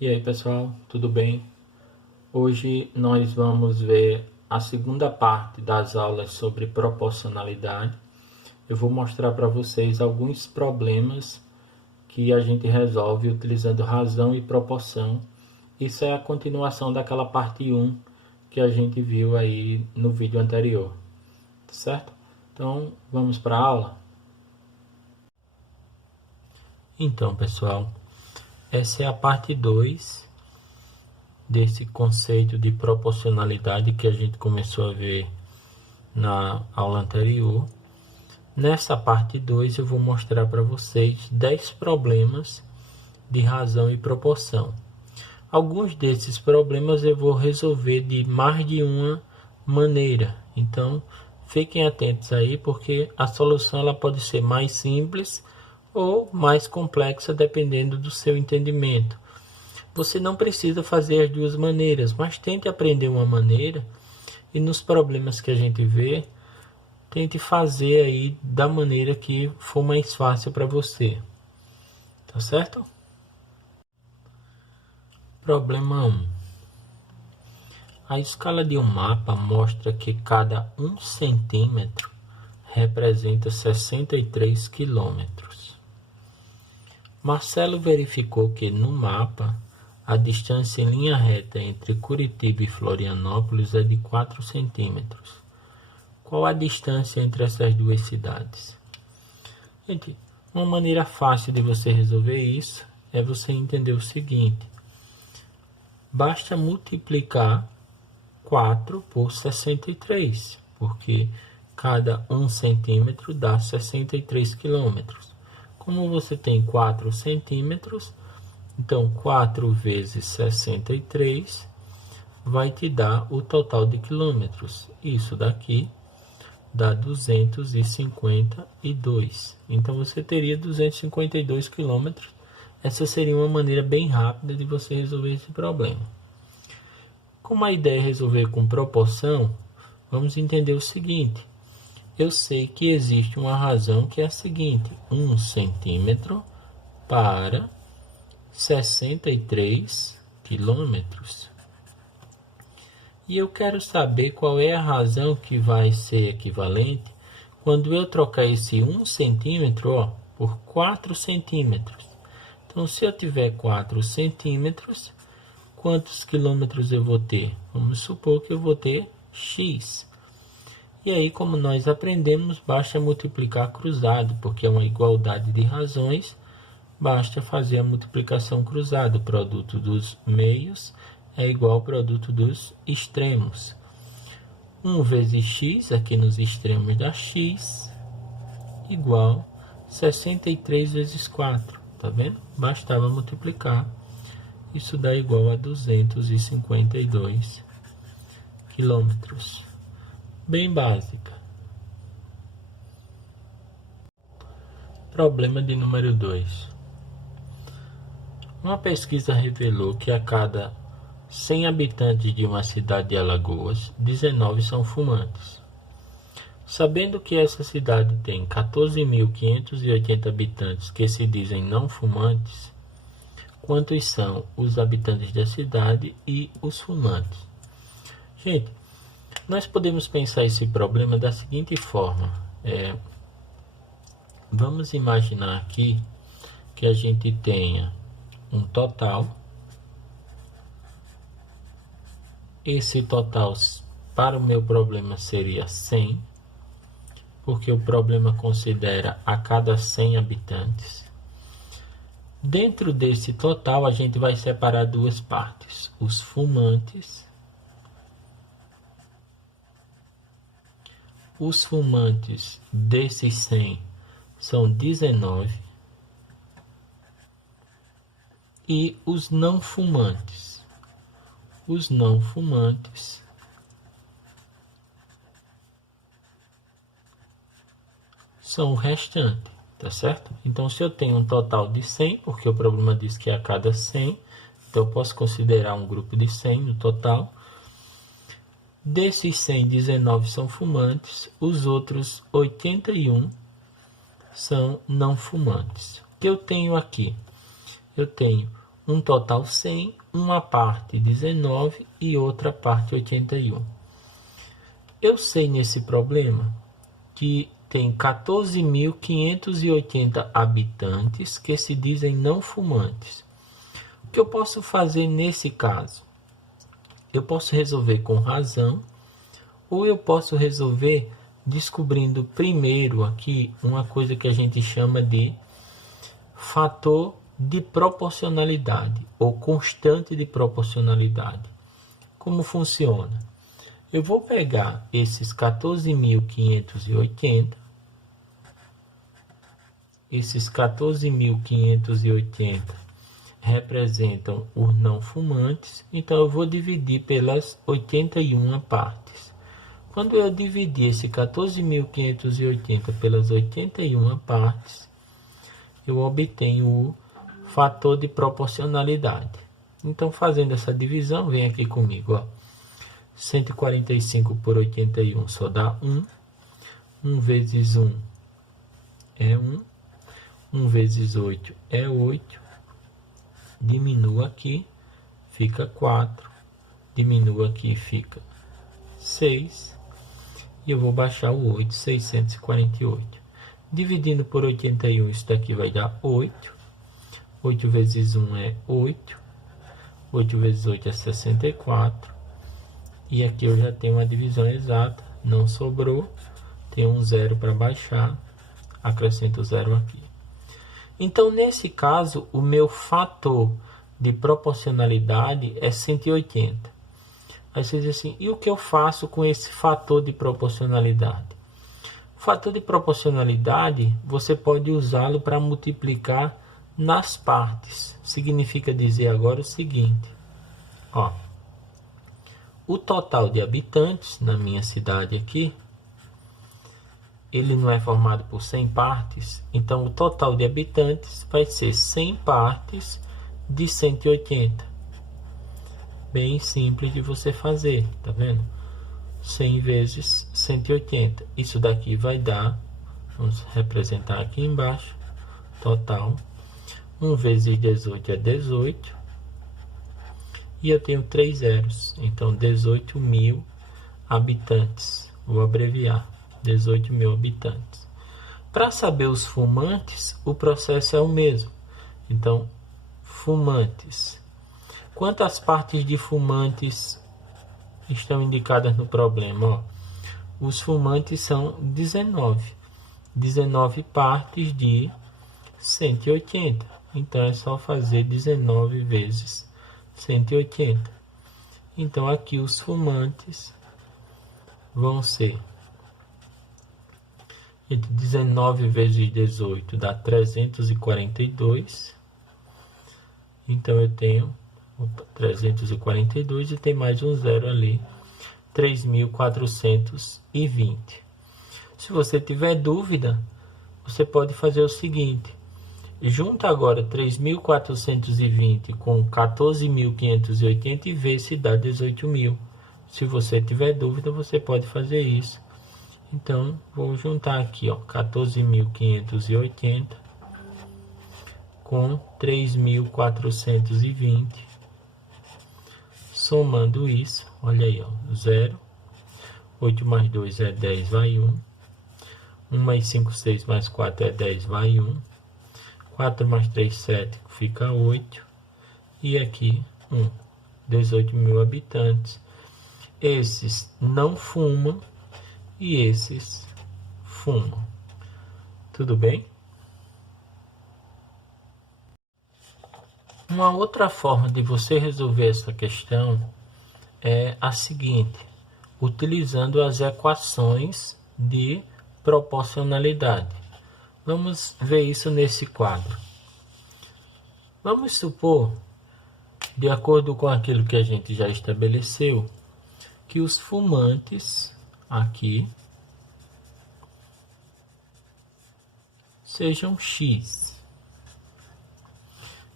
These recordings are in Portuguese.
E aí pessoal, tudo bem? Hoje nós vamos ver a segunda parte das aulas sobre proporcionalidade. Eu vou mostrar para vocês alguns problemas que a gente resolve utilizando razão e proporção. Isso é a continuação daquela parte 1 que a gente viu aí no vídeo anterior, certo? Então vamos para a aula? Então pessoal, essa é a parte 2 desse conceito de proporcionalidade que a gente começou a ver na aula anterior. Nessa parte 2 eu vou mostrar para vocês 10 problemas de razão e proporção. Alguns desses problemas eu vou resolver de mais de uma maneira, então fiquem atentos aí, porque a solução ela pode ser mais simples ou mais complexa dependendo do seu entendimento. Você não precisa fazer as duas maneiras, mas tente aprender uma maneira e nos problemas que a gente vê, tente fazer aí da maneira que for mais fácil para você. Tá certo? Problema 1. A escala de um mapa mostra que cada 1 centímetro representa 63 quilômetros. Marcelo verificou que no mapa a distância em linha reta entre Curitiba e Florianópolis é de 4 centímetros. Qual a distância entre essas duas cidades? Gente, uma maneira fácil de você resolver isso é você entender o seguinte. Basta multiplicar 4 por 63, porque cada 1 centímetro dá 63 quilômetros. Como você tem 4 centímetros, então 4 vezes 63 vai te dar o total de quilômetros. Isso daqui dá 252. Então você teria 252 quilômetros. Essa seria uma maneira bem rápida de você resolver esse problema. Como a ideia é resolver com proporção, vamos entender o seguinte. Eu sei que existe uma razão que é a seguinte: 1 centímetro para 63 quilômetros. E eu quero saber qual é a razão que vai ser equivalente quando eu trocar esse 1 centímetro por 4 centímetros. Então, se eu tiver 4 centímetros, quantos quilômetros eu vou ter? Vamos supor que eu vou ter x. E aí, como nós aprendemos, basta multiplicar cruzado, porque é uma igualdade de razões. Basta fazer a multiplicação cruzada. O produto dos meios é igual ao produto dos extremos. 1 vezes x, aqui nos extremos da x, igual 63 vezes 4. Tá vendo? Bastava multiplicar. Isso dá igual a 252 quilômetros. Bem básica. Problema de número 2. Uma pesquisa revelou que a cada 100 habitantes de uma cidade de Alagoas, 19 são fumantes. Sabendo que essa cidade tem 14.580 habitantes que se dizem não fumantes, quantos são os habitantes da cidade e os fumantes? Gente, nós podemos pensar esse problema da seguinte forma. Vamos imaginar aqui que a gente tenha um total. Esse total para o meu problema seria 100, porque o problema considera a cada 100 habitantes. Dentro desse total a gente vai separar duas partes: os fumantes. Os fumantes desses 100 são 19. E os não fumantes. Os não fumantes são o restante, tá certo? Então, se eu tenho um total de 100, porque o problema diz que é a cada 100, então eu posso considerar um grupo de 100 no total. Desses 100, 19 são fumantes, os outros 81 são não fumantes. O que eu tenho aqui? Eu tenho um total 100, uma parte 19 e outra parte 81. Eu sei nesse problema que tem 14.580 habitantes que se dizem não fumantes. O que eu posso fazer nesse caso? Eu posso resolver com razão, ou eu posso resolver descobrindo primeiro aqui uma coisa que a gente chama de fator de proporcionalidade ou constante de proporcionalidade. Como funciona? Eu vou pegar esses 14.580, esses 14.580 representam os não fumantes, então eu vou dividir pelas 81 partes. Quando eu dividir esse 14.580 pelas 81 partes, eu obtenho o fator de proporcionalidade. Então, fazendo essa divisão, vem aqui comigo, ó. 145 por 81 só dá 1. 1 vezes 1 é 1. 1 vezes 8 é 8. Diminua aqui, fica 4. Diminua aqui, fica 6. E eu vou baixar o 8, 648. Dividindo por 81, isso daqui vai dar 8. 8 vezes 1 é 8. 8 vezes 8 é 64. E aqui eu já tenho uma divisão exata. Não sobrou. Tem um zero para baixar. Acrescento o zero aqui. Então, nesse caso, o meu fator de proporcionalidade é 180. Aí você diz assim, e o que eu faço com esse fator de proporcionalidade? O fator de proporcionalidade, você pode usá-lo para multiplicar nas partes. Significa dizer agora o seguinte, ó, o total de habitantes na minha cidade aqui, ele não é formado por 100 partes, então o total de habitantes vai ser 100 partes de 180. Bem simples de você fazer, tá vendo? 100 vezes 180. Isso daqui vai dar, vamos representar aqui embaixo, total. 1 vezes 18 é 18. E eu tenho 3 zeros, então 18.000 habitantes. Vou abreviar, 18.000 habitantes. Para saber os fumantes, o processo é o mesmo. Então, fumantes. Quantas partes de fumantes estão indicadas no problema? Ó, os fumantes são 19. 19 partes de 180. Então, é só fazer 19 vezes 180. Então, aqui os fumantes vão ser 19 vezes 18 dá 342. Então, eu tenho 342 e tem mais um zero ali, 3.420. Se você tiver dúvida, você pode fazer o seguinte, junta agora 3.420 com 14.580 e vê se dá 18.000. Se você tiver dúvida, você pode fazer isso. Então, vou juntar aqui, ó, 14.580 com 3.420. Somando isso, olha aí, ó, 0. 8 mais 2 é 10, vai 1. 1 mais 5, 6 mais 4 é 10, vai 1. 4 mais 3, 7, fica 8. E aqui, 1. 18.000 habitantes. Esses não fumam e esses fumam. Tudo bem? Uma outra forma de você resolver essa questão é a seguinte, utilizando as equações de proporcionalidade. Vamos ver isso nesse quadro. Vamos supor, de acordo com aquilo que a gente já estabeleceu, que os fumantes aqui sejam X.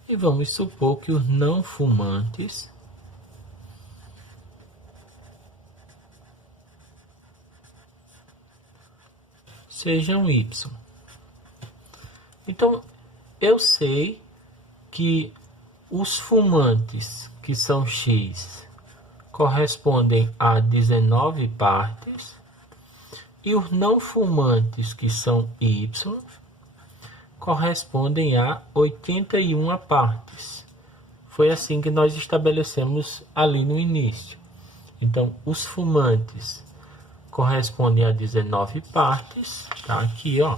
E vamos supor que os não fumantes sejam Y. Então, eu sei que os fumantes, que são X, correspondem a 19 partes, e os não fumantes, que são Y, correspondem a 81 partes. Foi assim que nós estabelecemos ali no início. Então, os fumantes correspondem a 19 partes, tá aqui, ó.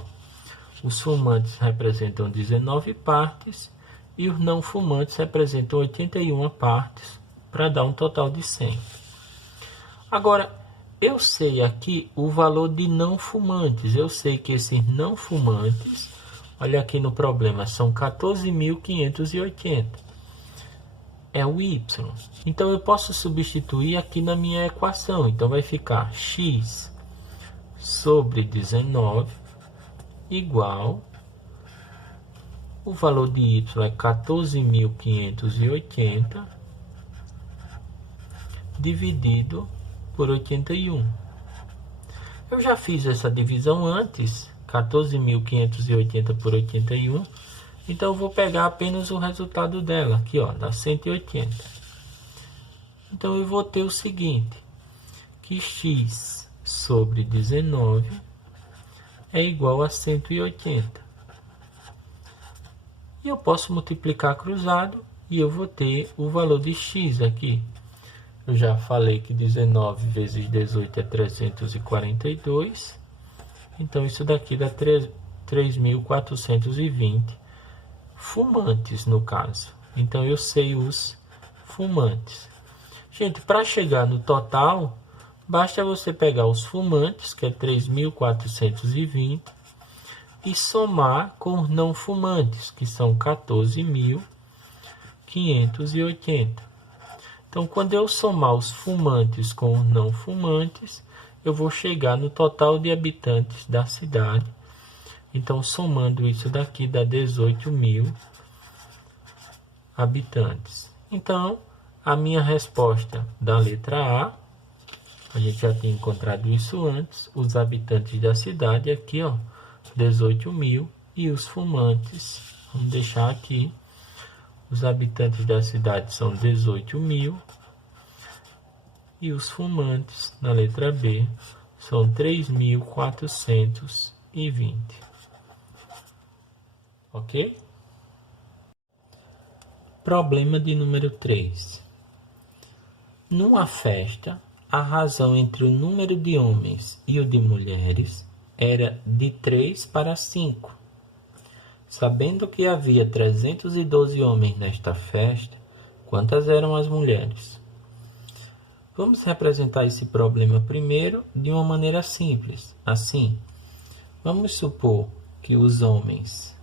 Os fumantes representam 19 partes e os não fumantes representam 81 partes, para dar um total de 100. Agora, eu sei aqui o valor de não fumantes. Eu sei que esses não fumantes, olha aqui no problema, são 14.580. É o Y. Então, eu posso substituir aqui na minha equação. Então, vai ficar X sobre 19 igual, o valor de Y é 14.580 dividido por 81. Eu já fiz essa divisão antes, 14.580 por 81. Então, eu vou pegar apenas o resultado dela, aqui, ó, dá 180. Então, eu vou ter o seguinte, que X sobre 19 é igual a 180. E eu posso multiplicar cruzado e eu vou ter o valor de X aqui. Eu já falei que 19 vezes 18 é 342. Então, isso daqui dá 3.420 fumantes, no caso. Então, eu sei os fumantes. Gente, para chegar no total, basta você pegar os fumantes, que é 3.420, e somar com os não fumantes, que são 14.580. Então, quando eu somar os fumantes com os não fumantes, eu vou chegar no total de habitantes da cidade. Então, somando isso daqui, dá 18.000 habitantes. Então, a minha resposta da letra A gente já tinha encontrado isso antes, os habitantes da cidade, aqui, ó, 18.000, e os fumantes, vamos deixar aqui, os habitantes da cidade são 18.000, e os fumantes, na letra B, são 3.420. Ok? Problema de número 3. Numa festa, a razão entre o número de homens e o de mulheres era de 3 para 5. Sabendo que havia 312 homens nesta festa, quantas eram as mulheres? Vamos representar esse problema primeiro de uma maneira simples. Assim, vamos supor que os homens,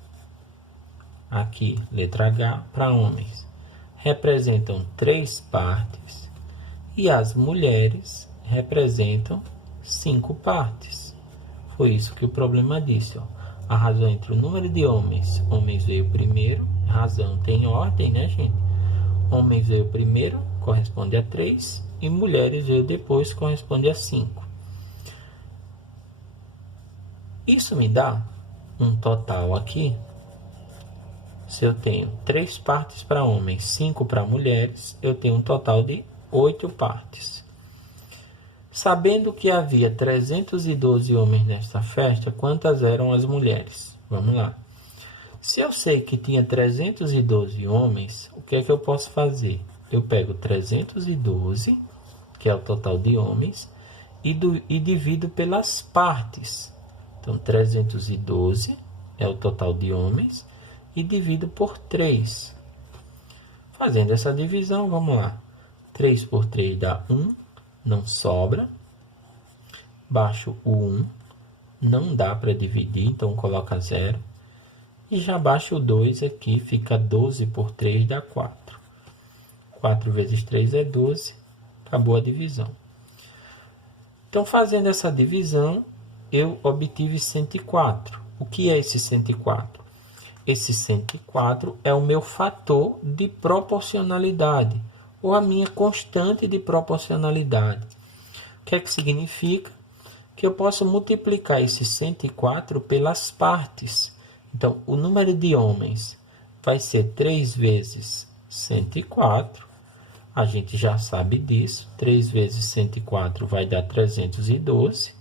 aqui, letra H, para homens, representam 3 partes e as mulheres representam 5 partes. Foi isso que o problema disse, ó. A razão entre o número de homens, homens veio primeiro, razão tem ordem, né, gente? Homens veio primeiro, corresponde a 3, e mulheres veio depois, corresponde a 5. Isso me dá um total aqui. Se eu tenho 3 partes para homens, 5 para mulheres, eu tenho um total de 8 partes. Sabendo que havia 312 homens nesta festa, quantas eram as mulheres? Vamos lá. Se eu sei que tinha 312 homens, o que é que eu posso fazer? Eu pego 312, que é o total de homens, e divido pelas partes. Então, 312 é o total de homens, e divido por 3. Fazendo essa divisão, vamos lá. 3 por 3 dá 1, não sobra. Baixo o 1, não dá para dividir, então coloca 0. E já baixo o 2 aqui, fica 12 por 3 dá 4. 4 vezes 3 é 12, acabou a divisão. Então, fazendo essa divisão, eu obtive 104. O que é esse 104? Esse 104 é o meu fator de proporcionalidade, ou a minha constante de proporcionalidade. O que é que significa? Que eu posso multiplicar esse 104 pelas partes. Então, o número de homens vai ser 3 vezes 104. A gente já sabe disso. 3 vezes 104 vai dar 312.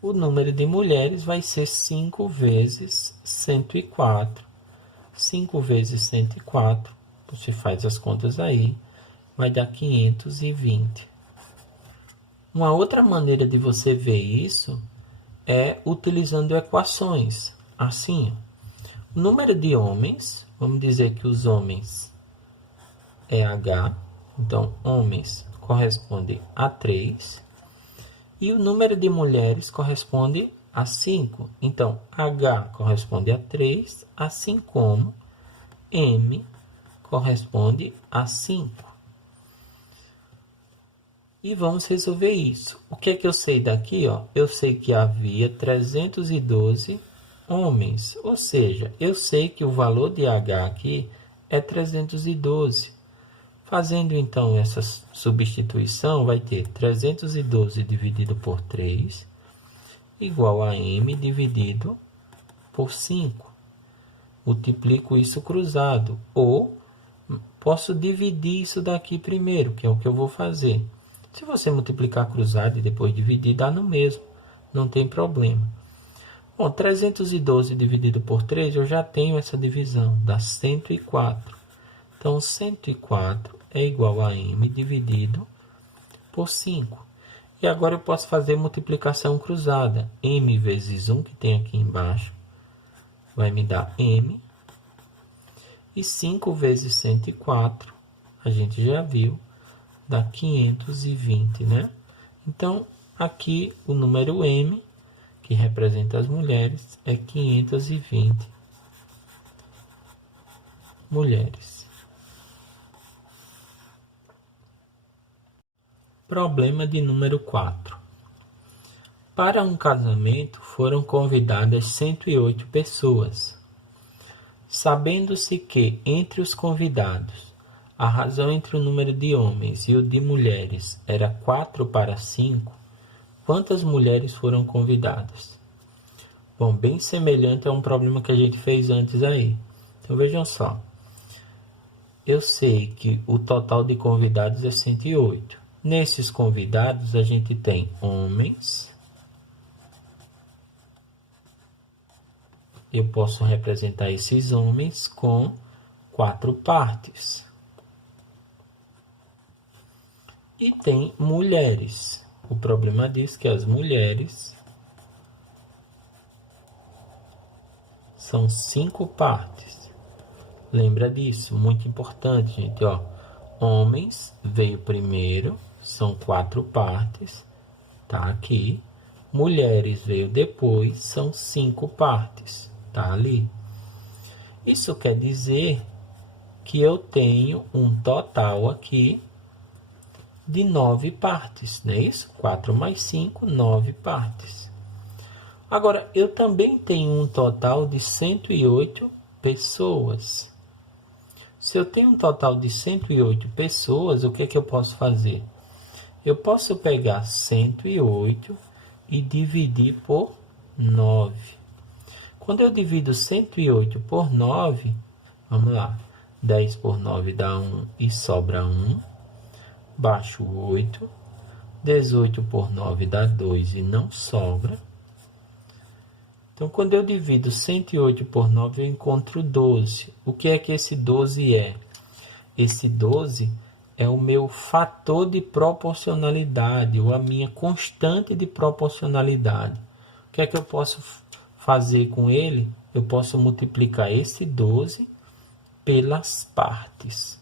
O número de mulheres vai ser 5 vezes 104. 5 vezes 104, você faz as contas aí, vai dar 520. Uma outra maneira de você ver isso é utilizando equações. Assim, o número de homens, vamos dizer que os homens é H, então homens corresponde a 3, e o número de mulheres corresponde a 5. Então, H corresponde a 3, assim como M corresponde a 5. E vamos resolver isso. O que é que eu sei daqui? Eu sei que havia 312 homens. Ou seja, eu sei que o valor de H aqui é 312. Fazendo então essa substituição, vai ter 312 dividido por 3 igual a M dividido por 5. Multiplico isso cruzado. Ou posso dividir isso daqui primeiro, que é o que eu vou fazer. Se você multiplicar cruzado e depois dividir, dá no mesmo. Não tem problema. Bom, 312 dividido por 3, eu já tenho essa divisão. Dá 104. Então, 104 é igual a M dividido por 5. E agora eu posso fazer multiplicação cruzada. M vezes 1, que tem aqui embaixo, vai me dar M. E 5 vezes 104, a gente já viu, dá 520, né? Então, aqui o número M, que representa as mulheres, é 520 mulheres. Problema de número 4. Para um casamento foram convidadas 108 pessoas. Sabendo-se que, entre os convidados, a razão entre o número de homens e o de mulheres era 4:5, quantas mulheres foram convidadas? Bom, bem semelhante a um problema que a gente fez antes aí. Então, vejam só. Eu sei que o total de convidados é 108. Nesses convidados, a gente tem homens. Eu posso representar esses homens com 4 partes. E tem mulheres. O problema diz que as mulheres são 5 partes. Lembra disso, muito importante, gente. Homens veio primeiro, são 4 partes, tá aqui. Mulheres veio depois, são 5 partes, tá ali. Isso quer dizer que eu tenho um total aqui de 9 partes, não é isso? 4 mais 5, 9 partes. Agora, eu também tenho um total de 108 pessoas. Se eu tenho um total de 108 pessoas, o que é que eu posso fazer? Eu posso pegar 108 e dividir por 9. Quando eu divido 108 por 9, vamos lá, 10 por 9 dá 1 e sobra 1. Baixo 8, 18 por 9 dá 2 e não sobra. Então, quando eu divido 108 por 9, eu encontro 12. O que é que esse 12 é? Esse 12 é o meu fator de proporcionalidade, ou a minha constante de proporcionalidade. O que é que eu posso fazer com ele? Eu posso multiplicar esse 12 pelas partes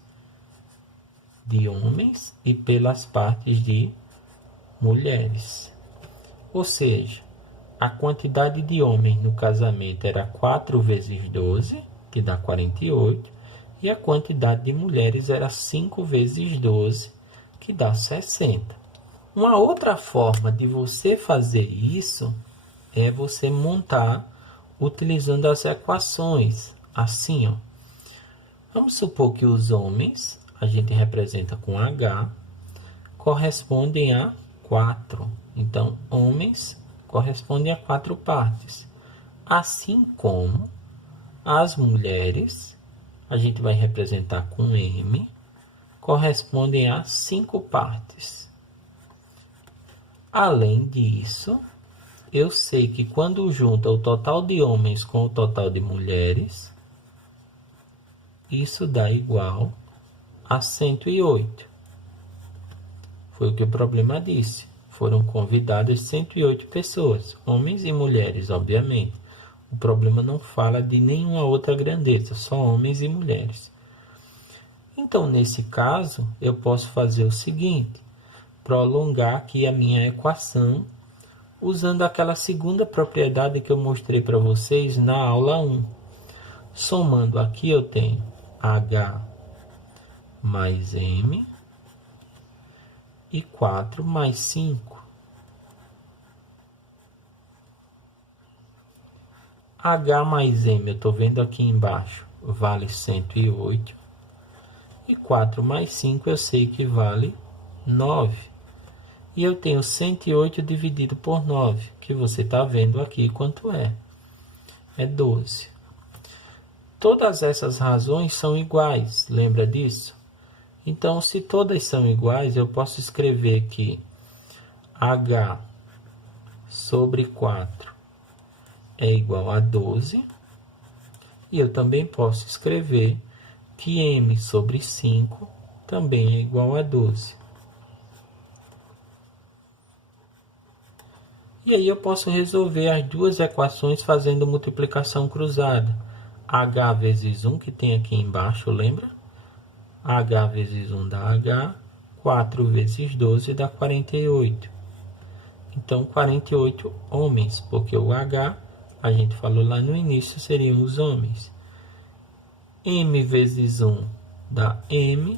de homens e pelas partes de mulheres. Ou seja, a quantidade de homens no casamento era 4 vezes 12, que dá 48, e a quantidade de mulheres era 5 vezes 12, que dá 60. Uma outra forma de você fazer isso é você montar utilizando as equações. Assim, vamos supor que os homens, a gente representa com H, correspondem a 4. Então, homens correspondem a 4 partes. Assim como as mulheres a gente vai representar com M, correspondem a 5 partes. Além disso, eu sei que quando junta o total de homens com o total de mulheres, isso dá igual a 108. Foi o que o problema disse. Foram convidadas 108 pessoas, homens e mulheres, obviamente. O problema não fala de nenhuma outra grandeza, só homens e mulheres. Então, nesse caso, eu posso fazer o seguinte: prolongar aqui a minha equação usando aquela segunda propriedade que eu mostrei para vocês na aula 1. Somando aqui, eu tenho H mais M e 4 mais 5. H mais M, eu estou vendo aqui embaixo, vale 108. E 4 mais 5 eu sei que vale 9. E eu tenho 108 dividido por 9, que você está vendo aqui quanto é. É 12. Todas essas razões são iguais, lembra disso? Então, se todas são iguais, eu posso escrever que H sobre 4 é igual a 12. E eu também posso escrever que M sobre 5 também é igual a 12. E aí eu posso resolver as duas equações fazendo multiplicação cruzada. H vezes 1, que tem aqui embaixo, lembra? H vezes 1 dá H, 4 vezes 12 dá 48. Então, 48 homens, porque o H, a gente falou lá no início, seriam os homens. M vezes 1 dá M,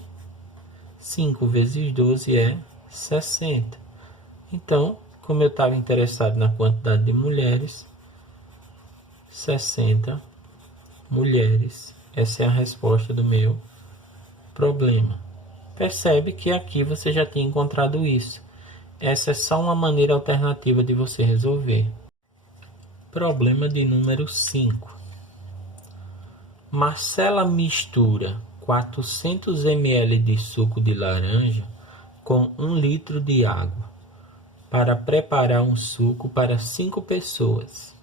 5 vezes 12 é 60. Então, como eu estava interessado na quantidade de mulheres, 60 mulheres. Essa é a resposta do meu problema. Percebe que aqui você já tinha encontrado isso. Essa é só uma maneira alternativa de você resolver. Problema de número 5. Marcela mistura 400 ml de suco de laranja com 1 litro de água para preparar um suco para 5 pessoas.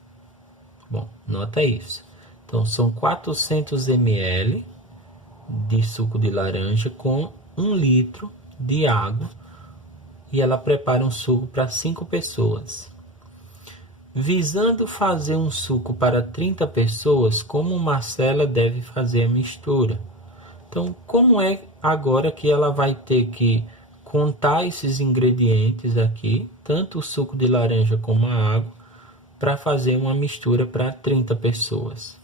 Bom, nota isso. Então, são 400 ml de suco de laranja com 1 litro de água e ela prepara um suco para 5 pessoas. Visando fazer um suco para 30 pessoas, como Marcela deve fazer a mistura? Então, como é agora que ela vai ter que contar esses ingredientes aqui, tanto o suco de laranja como a água, para fazer uma mistura para 30 pessoas?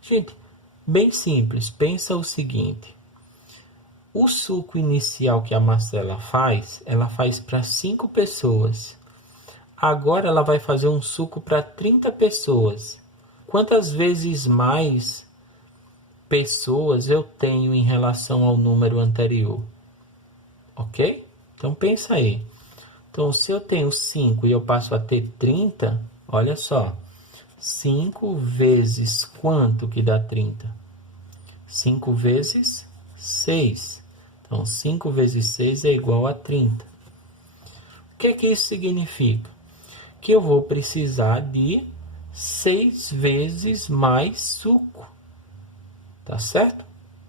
Gente, bem simples, pensa o seguinte: o suco inicial que a Marcela faz, ela faz para 5 pessoas. Agora ela vai fazer um suco para 30 pessoas. Quantas vezes mais pessoas eu tenho em relação ao número anterior? Ok? Então pensa aí. Então, se eu tenho 5 e eu passo a ter 30, olha só. 5 vezes quanto que dá 30? 5 vezes 6. Então, 5 vezes 6 é igual a 30. O que isso significa? Que eu vou precisar de 6 vezes mais suco. Tá certo?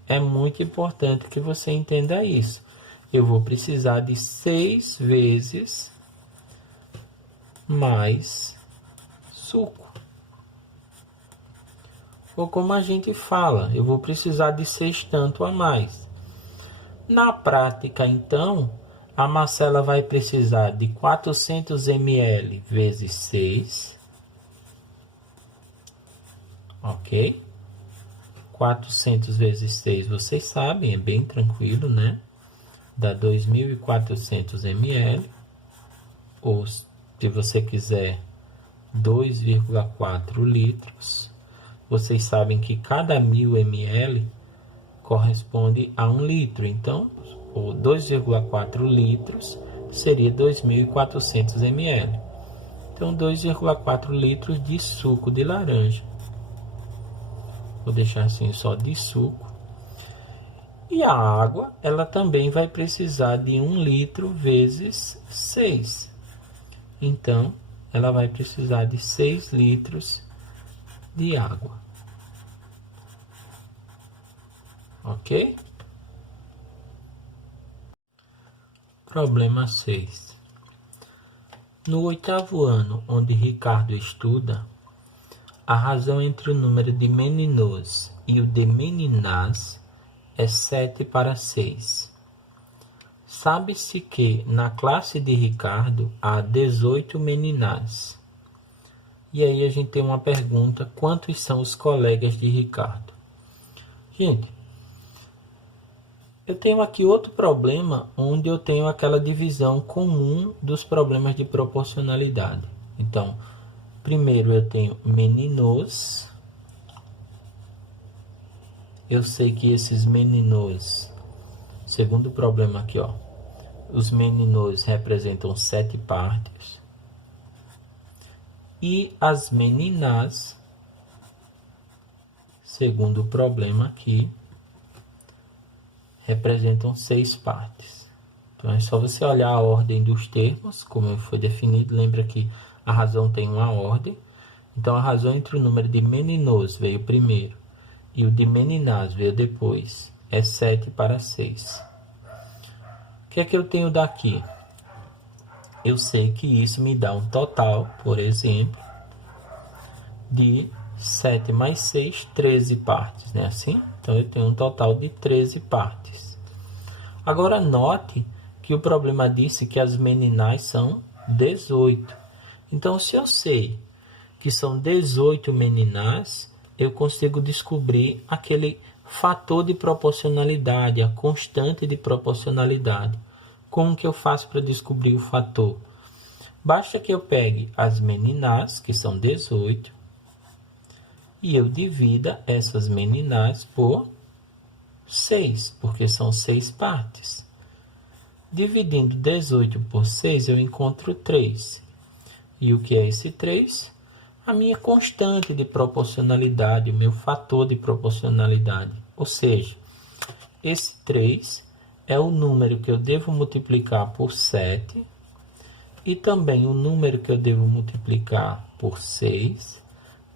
É muito importante que você entenda isso. Eu vou precisar de 6 vezes mais suco. Ou como a gente fala, eu vou precisar de 6 tanto a mais. Na prática, então, a Marcela vai precisar de 400 ml vezes 6. Ok? 400 vezes 6, vocês sabem, é bem tranquilo, né? Dá 2.400 ml. Ou, se você quiser, 2,4 litros. Vocês sabem que cada 1.000 ml corresponde a 1 litro. Então, o 2,4 litros seria 2.400 ml. Então, 2,4 litros de suco de laranja. Vou deixar assim só de suco. E a água, ela também vai precisar de 1 litro vezes 6. Então, ela vai precisar de 6 litros de água. Ok? Problema 6. No 8º ano onde Ricardo estuda, a razão entre o número de meninos e o de meninas é 7/6. Sabe-se que na classe de Ricardo há 18 meninas. E aí a gente tem uma pergunta: quantos são os colegas de Ricardo? Gente, eu tenho aqui outro problema onde eu tenho aquela divisão comum dos problemas de proporcionalidade. Então, primeiro eu tenho meninos. Eu sei que esses meninos, segundo o problema aqui, ó, os meninos representam 7 partes. E as meninas, segundo o problema aqui, representam 6 partes. Então é só você olhar a ordem dos termos, como foi definido. Lembra que a razão tem uma ordem. Então a razão entre o número de meninos veio primeiro e o de meninas veio depois é 7/6. O que é que eu tenho daqui? Eu sei que isso me dá um total, por exemplo, de 7 mais 6, 13 partes, né? Assim? Então eu tenho um total de 13 partes. Agora note que o problema disse que as meninas são 18. Então, se eu sei que são 18 meninas, eu consigo descobrir aquele fator de proporcionalidade, a constante de proporcionalidade. Como que eu faço para descobrir o fator? Basta que eu pegue as meninas, que são 18, e eu divida essas meninas por 6, porque são 6 partes. Dividindo 18 por 6, eu encontro 3. E o que é esse 3? A minha constante de proporcionalidade, o meu fator de proporcionalidade. Ou seja, esse 3 é o número que eu devo multiplicar por 7 e também o número que eu devo multiplicar por 6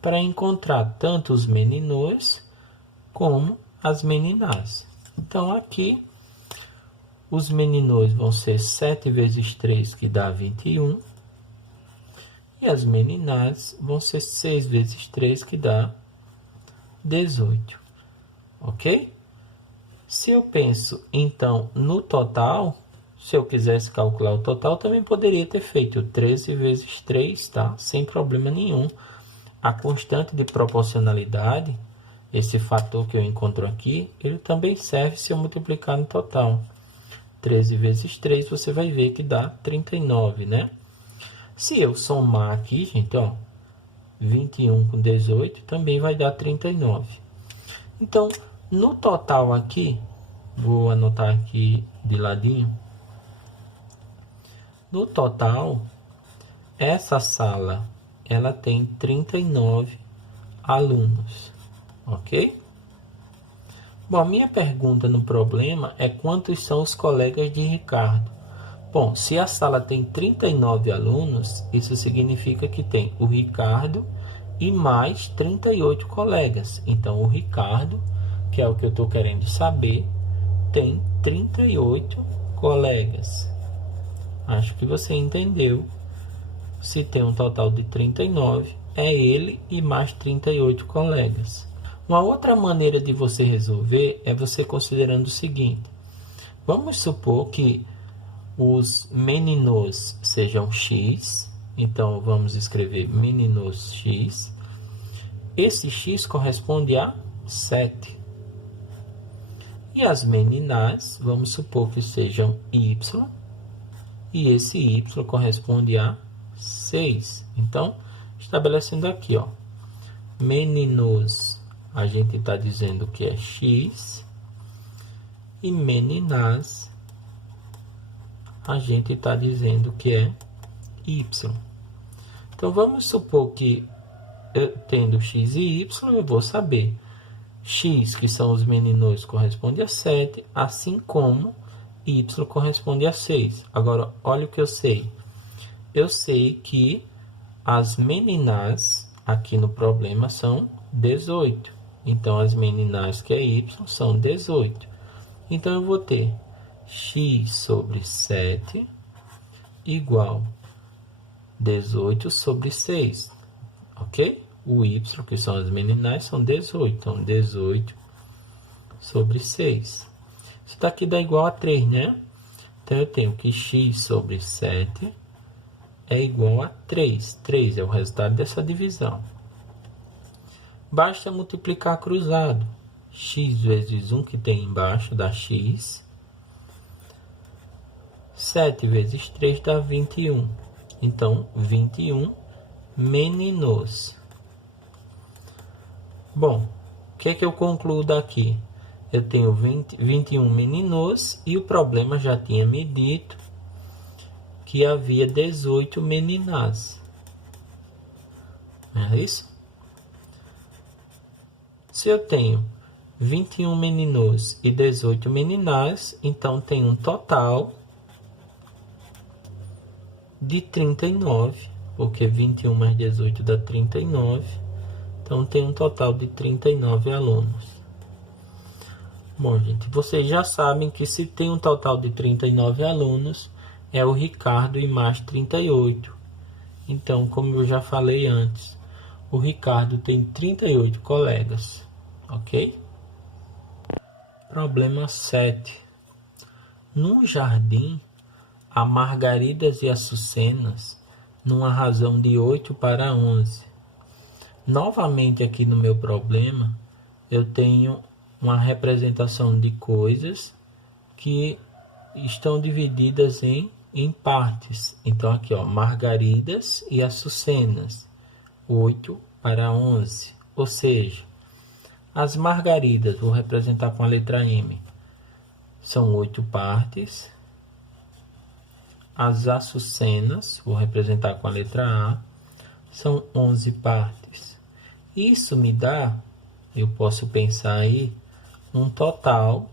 para encontrar tanto os meninos como as meninas. Então, aqui, os meninos vão ser 7 vezes 3, que dá 21. E as meninas vão ser 6 vezes 3, que dá 18. Ok? Se eu penso, então, no total, se eu quisesse calcular o total, também poderia ter feito 13 vezes 3, tá? Sem problema nenhum. A constante de proporcionalidade, esse fator que eu encontro aqui, ele também serve se eu multiplicar no total. 13 vezes 3, você vai ver que dá 39, né? Se eu somar aqui, gente, ó, 21 com 18, também vai dar 39. Então, no total aqui, vou anotar aqui de ladinho. No total, essa sala, ela tem 39 alunos, ok? Bom, a minha pergunta no problema é quantos são os colegas de Ricardo? Bom, se a sala tem 39 alunos, isso significa que tem o Ricardo e mais 38 colegas. Então, o Ricardo, que é o que eu estou querendo saber, tem 38 colegas. Acho que você entendeu. Se tem um total de 39, é ele e mais 38 colegas. Uma outra maneira de você resolver é você considerando o seguinte. Vamos supor que os meninos sejam x. Então, vamos escrever meninos x. Esse x corresponde a 7. E as meninas, vamos supor que sejam y. E esse y corresponde a 6. Então, estabelecendo aqui, ó, meninos, a gente está dizendo que é x, e meninas, a gente está dizendo que é y. Então, vamos supor que eu tendo x e y, eu vou saber x, que são os meninos, corresponde a 7, assim como y corresponde a 6. Agora, olha o que eu sei. Eu sei que as meninas aqui no problema são 18. Então, as meninas, que é y, são 18. Então, eu vou ter x sobre 7 igual 18 sobre 6. Ok? O y, que são as meninas, são 18. Então, 18 sobre 6. Isso daqui dá igual a 3, né? Então, eu tenho que x sobre 7 é igual a 3. 3 é o resultado dessa divisão. Basta multiplicar cruzado. X vezes 1 que tem embaixo dá x. 7 vezes 3 dá 21. Então, 21 meninos. Bom, o que é que eu concluo daqui? Eu tenho 21 meninos e o problema já tinha me dito que havia 18 meninas. Não é isso? Se eu tenho 21 meninos e 18 meninas, então tem um total de 39, porque 21 mais 18 dá 39. Então tem um total de 39 alunos. Bom, gente, vocês já sabem que se tem um total de 39 alunos, é o Ricardo e mais 38. Então, como eu já falei antes, o Ricardo tem 38 colegas, ok? Problema 7. Num jardim, há margaridas e açucenas numa razão de 8 para 11. Novamente aqui no meu problema, eu tenho uma representação de coisas que estão divididas em partes. Então aqui, ó, margaridas e açucenas, 8 para 11. Ou seja, as margaridas, vou representar com a letra M, são 8 partes. As açucenas, vou representar com a letra A, são 11 partes. Isso me dá, eu posso pensar aí, um total,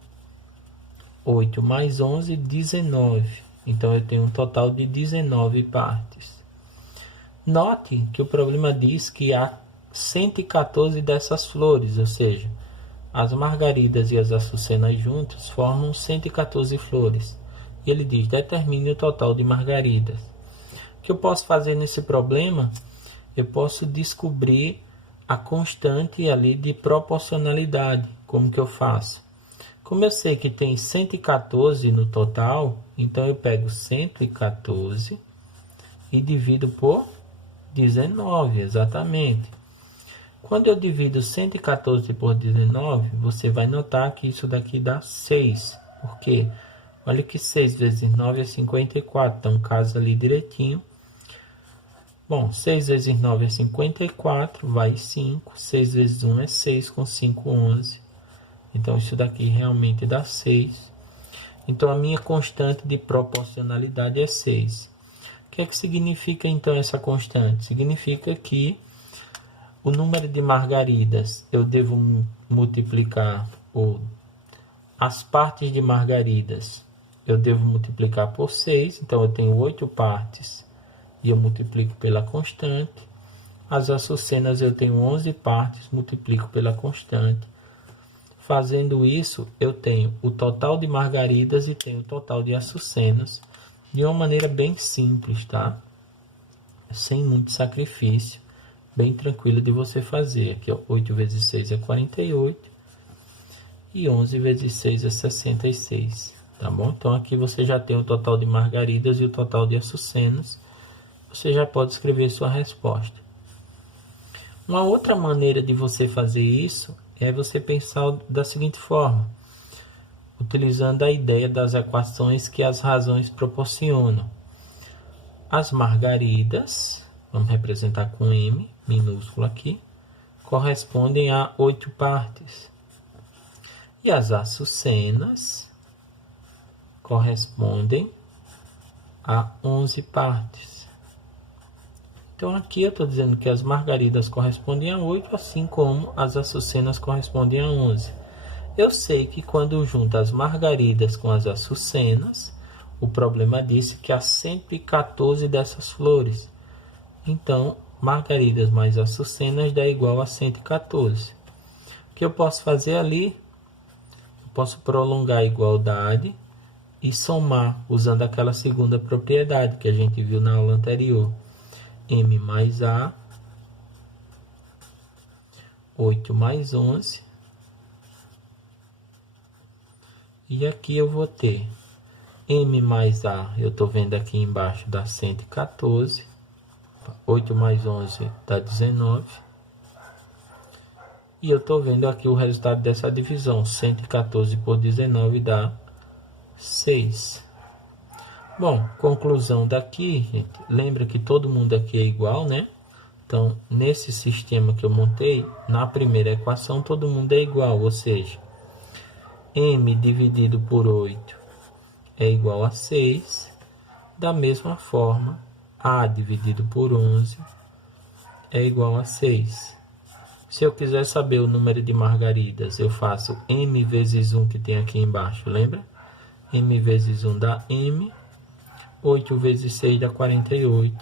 8 mais 11, 19. Então, eu tenho um total de 19 partes. Note que o problema diz que há 114 dessas flores, ou seja, as margaridas e as açucenas juntas formam 114 flores. E ele diz, determine o total de margaridas. O que eu posso fazer nesse problema? Eu posso descobrir a constante ali de proporcionalidade. Como que eu faço? Como eu sei que tem 114 no total, então eu pego 114 e divido por 19, exatamente. Quando eu divido 114 por 19, você vai notar que isso daqui dá 6. Por quê? Olha que 6 vezes 9 é 54, então casa ali direitinho. Bom, 6 vezes 9 é 54, vai 5. 6 vezes 1 é 6, com 5, 11. Então, isso daqui realmente dá 6. Então, a minha constante de proporcionalidade é 6. O que é que significa, então, essa constante? Significa que o número de margaridas, eu devo multiplicar as partes de margaridas, eu devo multiplicar por 6. Então, eu tenho 8 partes e eu multiplico pela constante. As açucenas eu tenho 11 partes, multiplico pela constante. Fazendo isso, eu tenho o total de margaridas e tenho o total de açucenas de uma maneira bem simples, tá? Sem muito sacrifício, bem tranquila de você fazer. Aqui, ó, 8 vezes 6 é 48 e 11 vezes 6 é 66, tá bom? Então, aqui você já tem o total de margaridas e o total de açucenas. Você já pode escrever sua resposta. Uma outra maneira de você fazer isso é você pensar da seguinte forma, utilizando a ideia das equações que as razões proporcionam. As margaridas, vamos representar com M, minúsculo aqui, correspondem a 8 partes. E as açucenas correspondem a 11 partes. Então aqui eu estou dizendo que as margaridas correspondem a 8, assim como as açucenas correspondem a 11. Eu sei que quando eu junto as margaridas com as açucenas, o problema disse que há 114 dessas flores. Então, margaridas mais açucenas dá igual a 114. O que eu posso fazer ali? Eu posso prolongar a igualdade e somar, usando aquela segunda propriedade que a gente viu na aula anterior. M mais A, 8 mais 11. E aqui eu vou ter M mais A, eu estou vendo aqui embaixo, dá 114. 8 mais 11 dá 19. E eu estou vendo aqui o resultado dessa divisão. 114 por 19 dá 6. Bom, conclusão daqui, gente. Lembra que todo mundo aqui é igual, né? Então, nesse sistema que eu montei, na primeira equação, todo mundo é igual. Ou seja, M dividido por 8 é igual a 6. Da mesma forma, A dividido por 11 é igual a 6. Se eu quiser saber o número de margaridas, eu faço M vezes 1 que tem aqui embaixo, lembra? M vezes 1 dá M. 8 vezes 6 dá 48.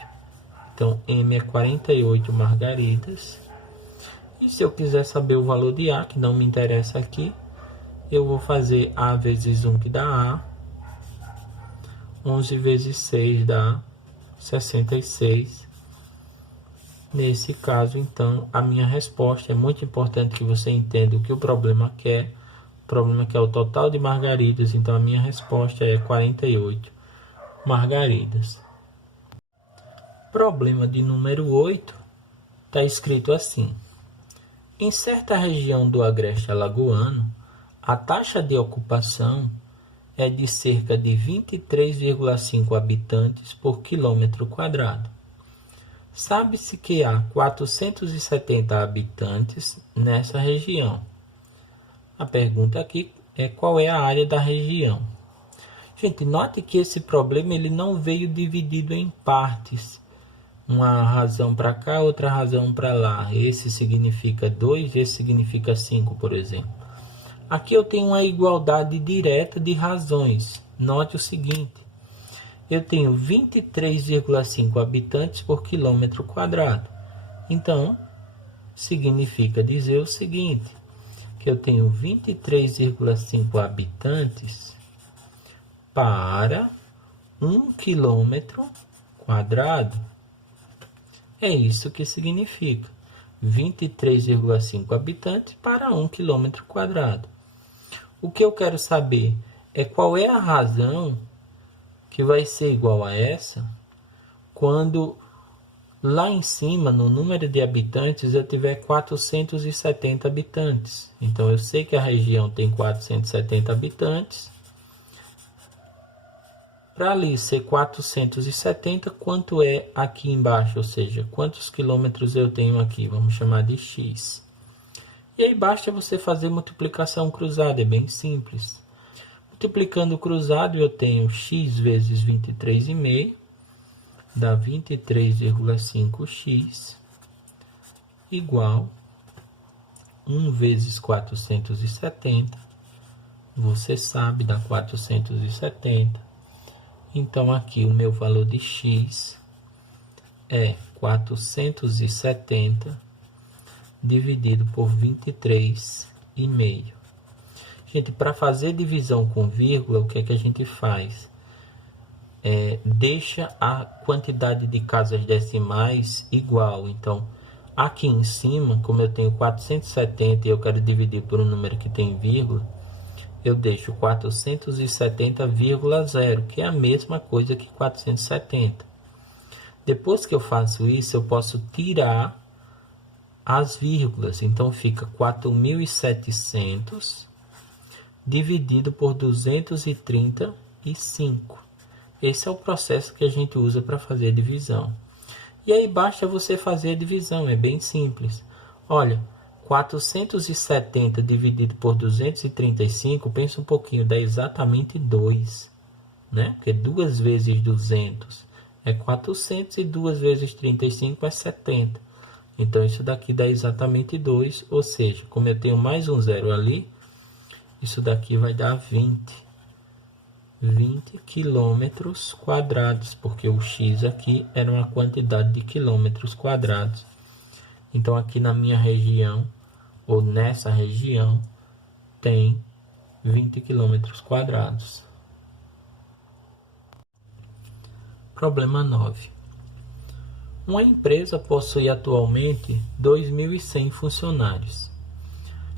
Então, M é 48 margaridas. E se eu quiser saber o valor de A, que não me interessa aqui, eu vou fazer A vezes 1 que dá A. 11 vezes 6 dá 66. Nesse caso, então, a minha resposta é muito importante que você entenda o que o problema quer. O problema quer o total de margaridas, então a minha resposta é 48 margaridas. Problema de número 8 está escrito assim: em certa região do agreste alagoano, a taxa de ocupação é de cerca de 23,5 habitantes por quilômetro quadrado. Sabe-se que há 470 habitantes nessa região. A pergunta aqui é qual é a área da região. Gente, note que esse problema ele não veio dividido em partes. Uma razão para cá, outra razão para lá. Esse significa 2, esse significa 5, por exemplo. Aqui eu tenho uma igualdade direta de razões. Note o seguinte. Eu tenho 23,5 habitantes por quilômetro quadrado. Então, significa dizer o seguinte, que eu tenho 23,5 habitantes para 1 quilômetro quadrado. É isso que significa. 23,5 habitantes para 1 quilômetro quadrado. O que eu quero saber é qual é a razão que vai ser igual a essa quando lá em cima, no número de habitantes, eu tiver 470 habitantes. Então, eu sei que a região tem 470 habitantes. Para ali ser 470, quanto é aqui embaixo? Ou seja, quantos quilômetros eu tenho aqui? Vamos chamar de x. E aí basta você fazer multiplicação cruzada, é bem simples. Multiplicando o cruzado, eu tenho x vezes 23,5, dá 23,5x, igual 1 vezes 470, você sabe, dá 470. Então, aqui o meu valor de x é 470 dividido por 23,5. Gente, para fazer divisão com vírgula, o que é que a gente faz? Deixa a quantidade de casas decimais igual. Então, aqui em cima, como eu tenho 470 e eu quero dividir por um número que tem vírgula, eu deixo 470,0, que é a mesma coisa que 470. Depois que eu faço isso, eu posso tirar as vírgulas. Então, fica 4.700 dividido por 235. Esse é o processo que a gente usa para fazer a divisão. E aí basta você fazer a divisão, é bem simples. Olha, 470 dividido por 235, pensa um pouquinho, dá exatamente 2, né? Porque 2 vezes 200 é 400 e 2 vezes 35 é 70. Então, isso daqui dá exatamente 2, ou seja, como eu tenho mais um zero ali, isso daqui vai dar 20 quilômetros quadrados, porque o x aqui era uma quantidade de quilômetros quadrados. Então, aqui na minha região, ou nessa região, tem 20 quilômetros quadrados. Problema 9. Uma empresa possui atualmente 2.100 funcionários.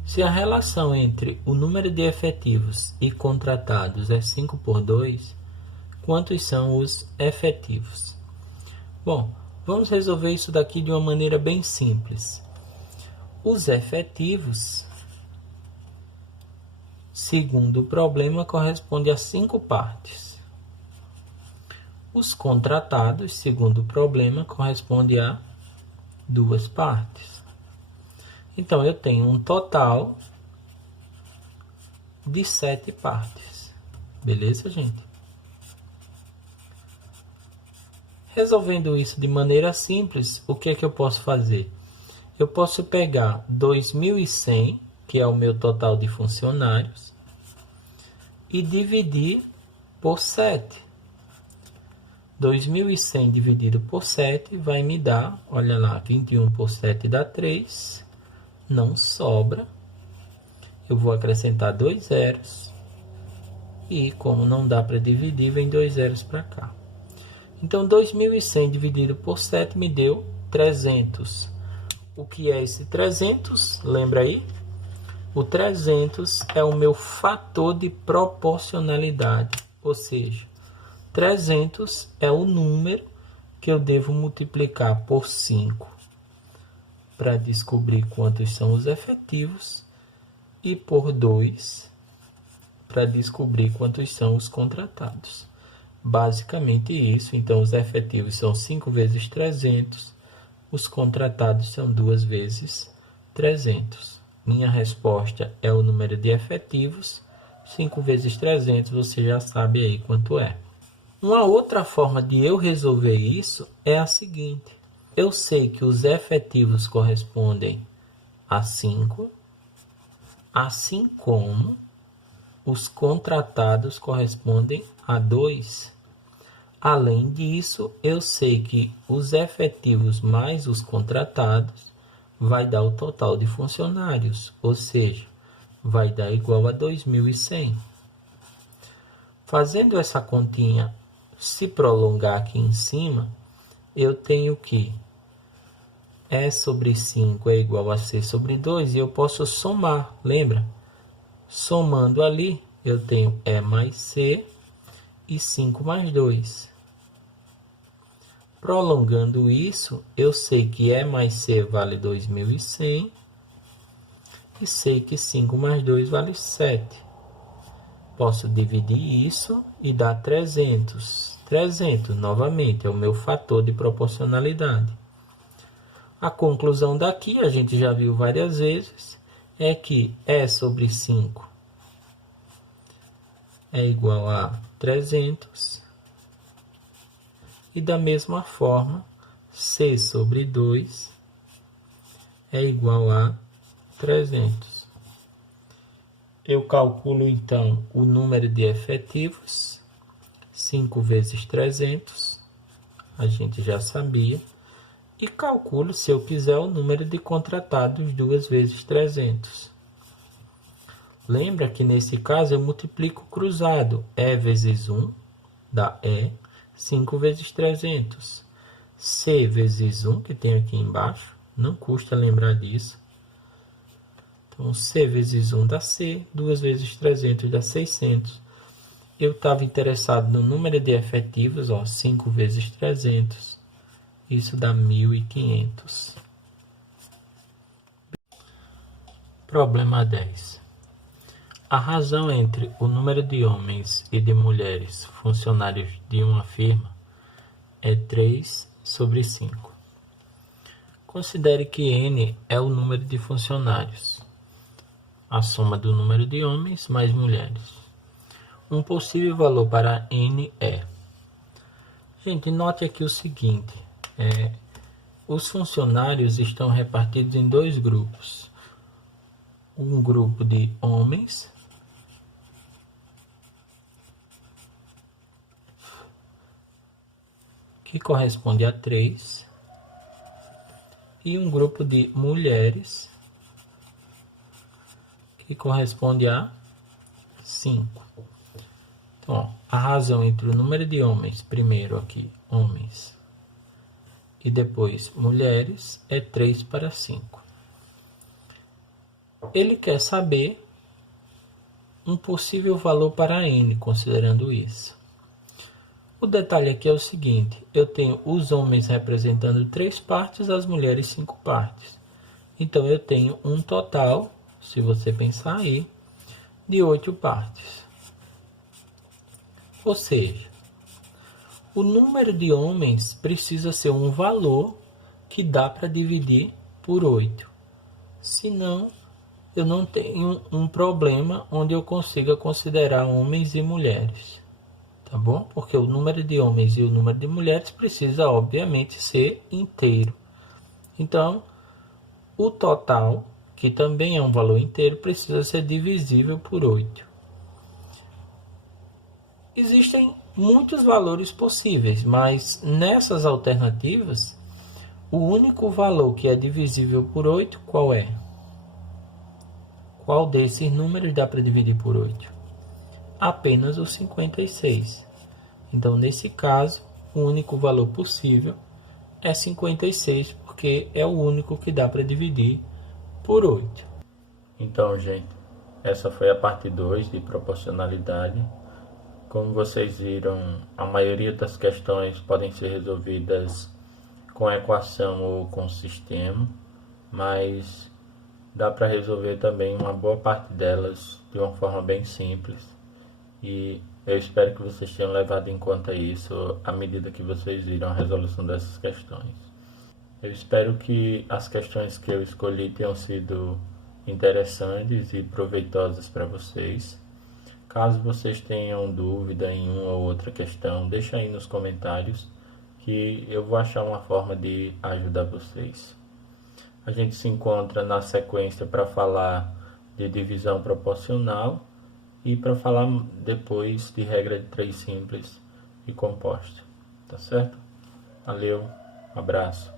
Se a relação entre o número de efetivos e contratados é 5/2, quantos são os efetivos? Bom, vamos resolver isso daqui de uma maneira bem simples. Os efetivos, segundo o problema, correspondem a 5 partes. Os contratados, segundo o problema, correspondem a 2 partes. Então, eu tenho um total de 7 partes. Beleza, gente? Resolvendo isso de maneira simples, o que é que eu posso fazer? Eu posso pegar 2.100, que é o meu total de funcionários, e dividir por 7. 2.100 dividido por 7 vai me dar, olha lá, 21 por 7 dá 3. Não sobra. Eu vou acrescentar 2 zeros. E como não dá para dividir, vem 2 zeros para cá. Então, 2.100 dividido por 7 me deu 300. O que é esse 300? Lembra aí? O 300 é o meu fator de proporcionalidade. Ou seja, 300 é o número que eu devo multiplicar por 5 para descobrir quantos são os efetivos e por 2 para descobrir quantos são os contratados. Basicamente isso. Então, os efetivos são 5 vezes 300, os contratados são 2 vezes 300. Minha resposta é o número de efetivos. 5 vezes 300, você já sabe aí quanto é. Uma outra forma de eu resolver isso é a seguinte. Eu sei que os efetivos correspondem a 5, assim como os contratados correspondem a 2. Além disso, eu sei que os efetivos mais os contratados vai dar o total de funcionários, ou seja, vai dar igual a 2.100. Fazendo essa continha se prolongar aqui em cima, eu tenho que E sobre 5 é igual a C sobre 2 e eu posso somar, lembra? Somando ali, eu tenho E mais C e 5 mais 2. Prolongando isso, eu sei que E mais C vale 2.100 e sei que 5 mais 2 vale 7. Posso dividir isso e dar 300. 300, novamente, é o meu fator de proporcionalidade. A conclusão daqui, a gente já viu várias vezes, é que E sobre 5 é igual a 300. E da mesma forma, C sobre 2 é igual a 300. Eu calculo, então, o número de efetivos. 5 vezes 300, a gente já sabia. E calculo, se eu quiser, o número de contratados 2 vezes 300. Lembra que nesse caso eu multiplico cruzado. E vezes 1 dá E, 5 vezes 300. C vezes 1, que tem aqui embaixo, não custa lembrar disso. Então, C vezes 1 dá C, 2 vezes 300 dá 600. Eu estava interessado no número de efetivos, 5 vezes 300. Isso dá 1.500. Problema 10. A razão entre o número de homens e de mulheres funcionários de uma firma é 3 sobre 5. Considere que N é o número de funcionários, a soma do número de homens mais mulheres. Um possível valor para N é... Gente, note aqui o seguinte, os funcionários estão repartidos em dois grupos. Um grupo de homens que corresponde a 3 e um grupo de mulheres que corresponde a 5. Então, ó, a razão entre o número de homens, primeiro aqui, homens, e depois mulheres, é 3 para 5. Ele quer saber um possível valor para n, considerando isso. O detalhe aqui é o seguinte, eu tenho os homens representando 3 partes, as mulheres 5 partes. Então, eu tenho um total, se você pensar aí, de 8 partes. Ou seja, o número de homens precisa ser um valor que dá para dividir por 8. Senão, eu não tenho um problema onde eu consiga considerar homens e mulheres. Tá bom? Porque o número de homens e o número de mulheres precisa, obviamente, ser inteiro. Então, o total, que também é um valor inteiro, precisa ser divisível por 8. Existem muitos valores possíveis, mas nessas alternativas, o único valor que é divisível por 8, qual é? Qual desses números dá para dividir por 8? Apenas o 56. Então, nesse caso, o único valor possível é 56, porque é o único que dá para dividir por 8. Então, gente, essa foi a parte 2 de proporcionalidade. Como vocês viram, a maioria das questões podem ser resolvidas com equação ou com sistema, mas dá para resolver também uma boa parte delas de uma forma bem simples. E eu espero que vocês tenham levado em conta isso à medida que vocês viram a resolução dessas questões. Eu espero que as questões que eu escolhi tenham sido interessantes e proveitosas para vocês. Caso vocês tenham dúvida em uma ou outra questão, deixa aí nos comentários que eu vou achar uma forma de ajudar vocês. A gente se encontra na sequência para falar de divisão proporcional e para falar depois de regra de 3 simples e composta. Tá certo? Valeu, um abraço.